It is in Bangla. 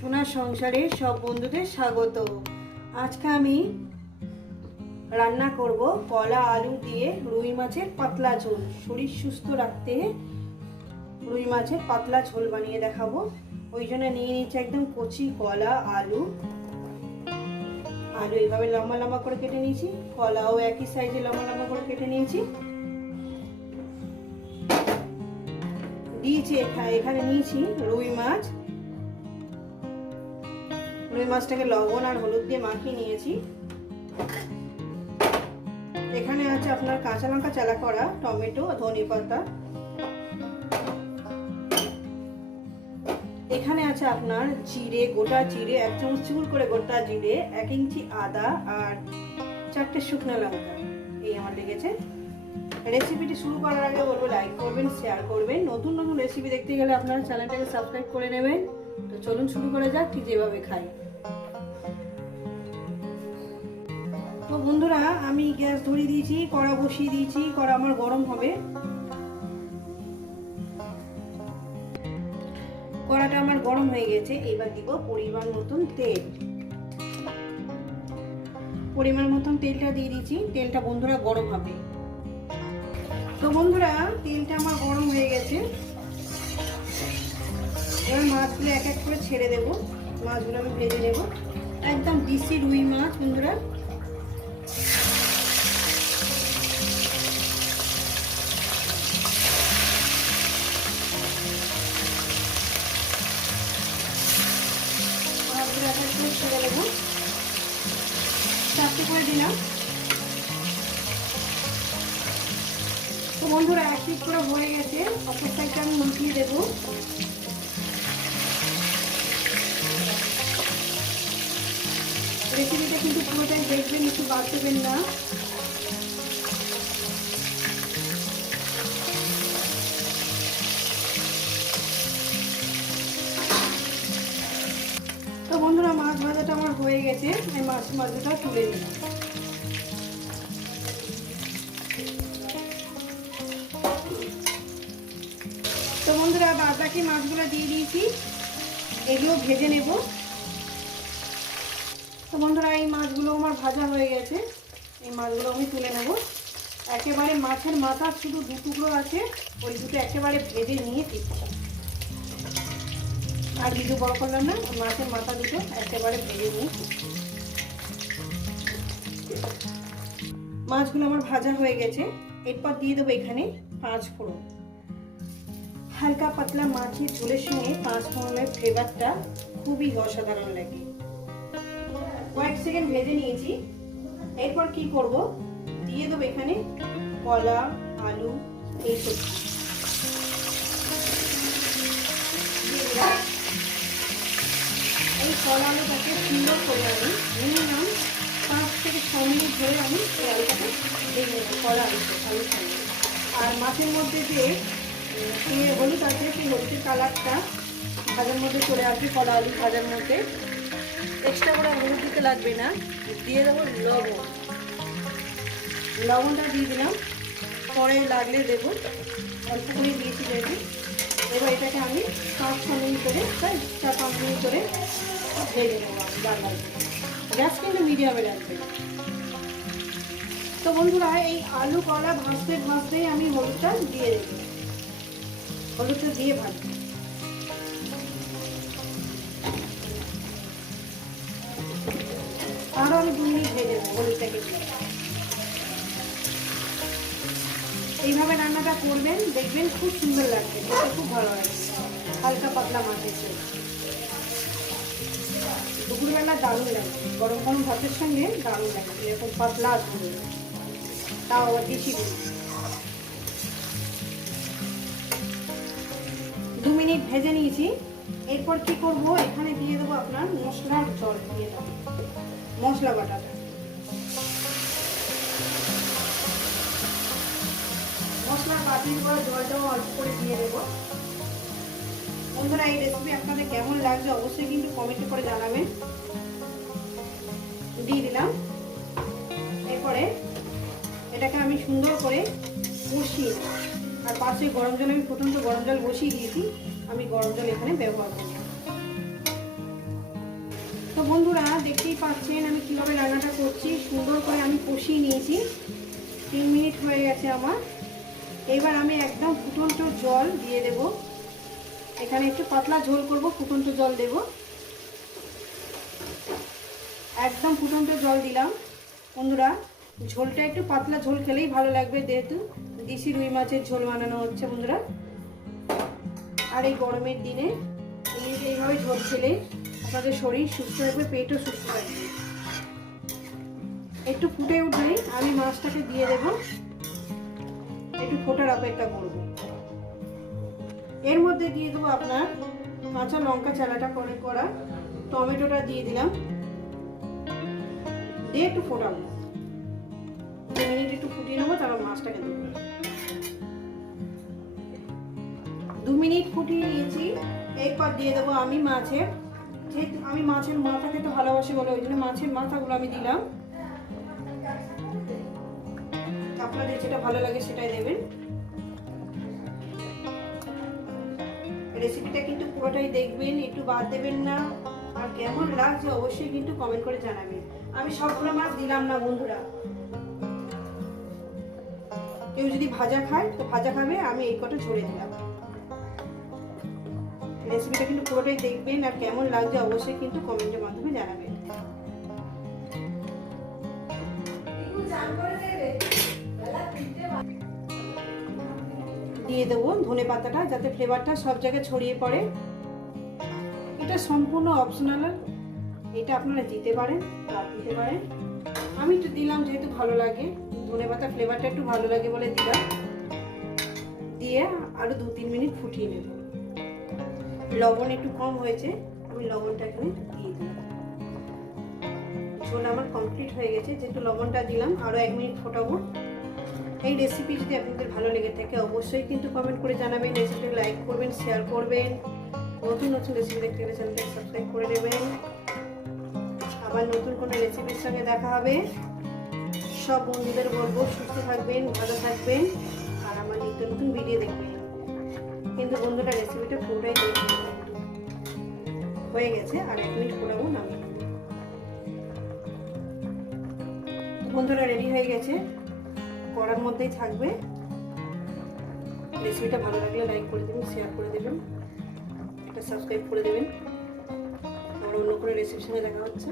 সোনার সংসারে সব বন্ধুদের স্বাগত। আজকে আমি রান্না করব কলা, আলু দিয়ে রুই মাছের পাতলা ঝোল। শরীর সুস্থ রাখতে রুই মাছের পাতলা ঝোল বানিয়ে দেখাবো। ওই জন্য নিয়ে নিচ্ছি একদম কচি কলা, আলু। আলু এইভাবে লম্বা লম্বা করে কেটে নিয়েছি। কলাও একই সাইজে লম্বা লম্বা করে কেটে নিয়েছি। দিয়েছি এখানে নিয়েছি রুই মাছ রুই মাছটাকে লবণ আর হলুদ দিয়ে মাখিয়ে নিয়েছি। এখানে আছে আপনার কাঁচা লঙ্কা চালা করা, টমেটো ধনে পাতা। এখানে আছে আপনার জিরে, গোটা জিরে, এক চামচ চুল করে গোটা জিরে, এক ইঞ্চি আদা আর চারটে শুকনো লঙ্কা। এই আমার লেগেছে। রেসিপিটি শুরু করার আগে বলব লাইক করবেন শেয়ার করবেন। নতুন নতুন রেসিপি দেখতে গেলে আপনারা চ্যানেলটাকে সাবস্ক্রাইব করে নেবেন। তো চলুন শুরু করে যাক, ঠিক যেভাবে খাই। তো বন্ধুরা, আমি গ্যাস ধরিয়ে দিয়েছি, কড়া বসিয়ে দিয়েছি, কড়া আমার গরম হবে। কড়াটা আমার গরম হয়ে গেছে, এবার দিব পরিমাণ মতন তেল। পরিমাণ মতন তেলটা দিয়ে দিয়েছি, তেলটা বন্ধুরা গরম হবে। তো বন্ধুরা, তেলটা আমার গরম হয়ে গেছে। এবার মাছগুলো এক এক করে ছেড়ে দেবো। মাছগুলো আমি ভেজে নেব। একদম দিশি রুই মাছ, বন্ধুরা। এক করে ছেড়ে দেবো চারটে করে দিলাম তো বন্ধুরা এক পিস করে হয়ে গেছে অপর আমি উল্টিয়ে দেবো রেসিপিটা কিন্তু পুরোটাই দেখবেন, একটু বাদ দেবেন না। বন্ধুরা, মাছ ভাজাটা আমার হয়ে গেছে। আমি মাছ ভাজাটা তুলে দিলাম তো বন্ধুরা বাদ বাকি মাছগুলো দিয়ে দিয়েছি। এগুলো ভেজে নেব। তো বন্ধুরা, এই মাছগুলো আমার ভাজা হয়ে গেছে। এই মাছগুলো আমি তুলে নেব। একেবারে মাছের মাথা শুধু দু টুকরো আছে। ওই দুটো একেবারে ভেজে নিয়ে দিচ্ছি। আর কিছু বড় করলাম না মাছের মাথা দুটো একেবারে ভেজে নিয়ে। মাছগুলো আমার ভাজা হয়ে গেছে। এরপর দিয়ে দেবো এখানে পাঁচ ফোড়ন। হালকা পাতলা মাছের ঝোলের সঙ্গে পাঁচ ফোড়নের ফ্লেভারটা খুবই অসাধারণ লাগে। কয়েক সেকেন্ড ভেজে নিয়েছি। এরপর কি করব? দিয়ে দেবো এখানে কলা, আলু, এই সবজি। কলা আলুটাকে সুন্দর করে আমি মিনিমাম পাঁচ থেকে ছ মিনিট ধরে আমি এই আলুটাকে ভেজে নেব কলা সঙ্গে আর মাছের মধ্যে যে হলুদ আছে, সেই হলুদের কালারটা ভাজার মধ্যে চলে আসবে কলা আলু ভাজার মধ্যে। এক্সট্রা করে হলুদ দিতে লাগবে না, দিয়ে দেবো লবণ। লবণটা দিয়ে দিলাম। পরে লাগলে দেবো, অল্প করে দিয়েছি যেহেতু। এবার এটাকে আমি পাঁচ ছ মিনিট করে প্রায় চার পাঁচ মিনিট করে ভেজে নেব আমি গ্যাস কিন্তু মিডিয়ামে রাখবে তো বন্ধুরা এই আলু কলা ভাজতে ভাজতেই আমি হলুদটা দিয়ে দেবো হলুদটা দিয়ে ভাজবো আরও আমি দু মিনিট ভেজে দেবো হলুদটাকে দিয়ে। এইভাবে রান্নাটা করবেন, দেখবেন খুব সুন্দর লাগবে খুব ভালো লাগবে। হালকা পাতলা মাছের দুপুরবেলা দারুণ লাগবে গরম গরম ভাতের সঙ্গে দারুণ লাগবে এরকম পাতলা ঝোল তাও আবার বেশি দিন দু মিনিট ভেজে নিয়েছি। এরপর কি করব? এখানে দিয়ে দেবো আপনার মশলার জল, দিয়ে দেবো। মশলা বাটাটা। মশলা বাটির পর জলটাও অল্প করে দিয়ে দেবো। বন্ধুরা, এই রেসিপি আপনাদের কেমন লাগছে অবশ্যই কিন্তু কমেন্টে করে জানাবেন। দিয়ে দিলাম। এরপরে এটাকে আমি সুন্দর করে কষিয়ে আর পাশে গরম জল, আমি প্রথম তো গরম জল বসিয়ে দিয়েছি। আমি গরম জল এখানে ব্যবহার করব। তো বন্ধুরা, দেখতেই পাচ্ছেন আমি কীভাবে রান্নাটা করছি। সুন্দর করে আমি কষিয়ে নিয়েছি। তিন মিনিট হয়ে গেছে আমার। এবার আমি একদম ফুটন্ত জল দিয়ে দেব। এখানে একটু পাতলা ঝোল করব, ফুটন্ত জল দেব। একদম ফুটন্ত জল দিলাম। বন্ধুরা, ঝোলটা একটু পাতলা ঝোল খেলেই ভালো লাগবে, যেহেতু দেশি রুই মাছের ঝোল বানানো হচ্ছে বন্ধুরা। আর এই গরমের দিনে এই এইভাবে ঝোল খেলে আপনাদের শরীর সুস্থ থাকবে, পেটও সুস্থ থাকবে। একটু ফুটে উঠলেই আমি মাছটাকে দিয়ে দেব। একটু ফোটার অপেক্ষা করব। এর মধ্যে দিয়ে দেবো আপনার কাঁচা লঙ্কা চালাটা করে করা টমেটোটা দিয়ে দিলাম। দিয়ে একটু ফোটাবো। দু মিনিট একটু ফুটিয়ে নেব, তারপর মাছটাকে দু মিনিট ফুটিয়ে নিয়েছি। এরপর দিয়ে দেবো আমি মাছের। যেহেতু আমি মাছের মাথা খেতে ভালোবাসি বলে, ওই জন্য মাছের মাথাগুলো আমি দিলাম। আপনাদের যেটা ভালো লাগে সেটাই দেবেন। রেসিপিটা কিন্তু পুরোটাই দেখবেন, একটু বাদ দেবেন না। আর কেমন লাগছে অবশ্যই কিন্তু কমেন্ট করে জানাবেন। আমি সবগুলো মাছ দিলাম না বন্ধুরা। কেউ যদি ভাজা খায়, তো ভাজা খাবে, আমি এই কটা ছড়ে দিলাম। রেসিপিটা কিন্তু পুরোটাই দেখবেন, আর কেমন লাগছে অবশ্যই কিন্তু কমেন্টের মাধ্যমে জানাবেন। দিয়ে দেবো ধনে পাতাটা, যাতে ফ্লেভারটা সব জায়গায় ছড়িয়ে পড়ে। এটা সম্পূর্ণ অপশনাল এটা আপনারা দিতে পারেন দিতে পারেন। আমি একটু দিলাম যেহেতু ভালো লাগে, ধনে পাতা ফ্লেভারটা একটু ভালো লাগে বলে দিলাম। দিয়ে আরও দু তিন মিনিট ফুটিয়ে নেব। লবণ একটু কম হয়েছে, আমি লবণটা এখানে দিয়ে দিলাম। ঝোল আমার কমপ্লিট হয়ে গেছে, যেহেতু লবণটা দিলাম আরও এক মিনিট ফোটাবো। এই রেসিপি যদি আপনাদের ভালো লেগে থাকে, অবশ্যই কিন্তু কমেন্ট করে জানাবেন রেসিপিটা লাইক করবেন শেয়ার করবেন। নতুন নতুন রেসিপি দেখতে গেলে চ্যানেলটাকে সাবস্ক্রাইব করে নেবেন। আবার নতুন কোনো রেসিপির সঙ্গে দেখা হবে। সব বন্ধুদের বলব, সুস্থ থাকবেন, ভালো থাকবেন। আর আমার নিত্য নতুন ভিডিও দেখবেন। কিন্তু বন্ধুরা রেসিপিটা পুরোটাই হয়ে গেছে, আর এক মিনিট পোড়াবো নেব। বন্ধুরা রেডি হয়ে গেছে? কড়ার মধ্যেই থাকবে। রেসিপিটা ভালো লাগলে লাইক করে দেবেন শেয়ার করে দেবেন, একটা সাবস্ক্রাইব করে দেবেন। আর অন্য কোনো রেসিপির সঙ্গে দেখা হচ্ছে।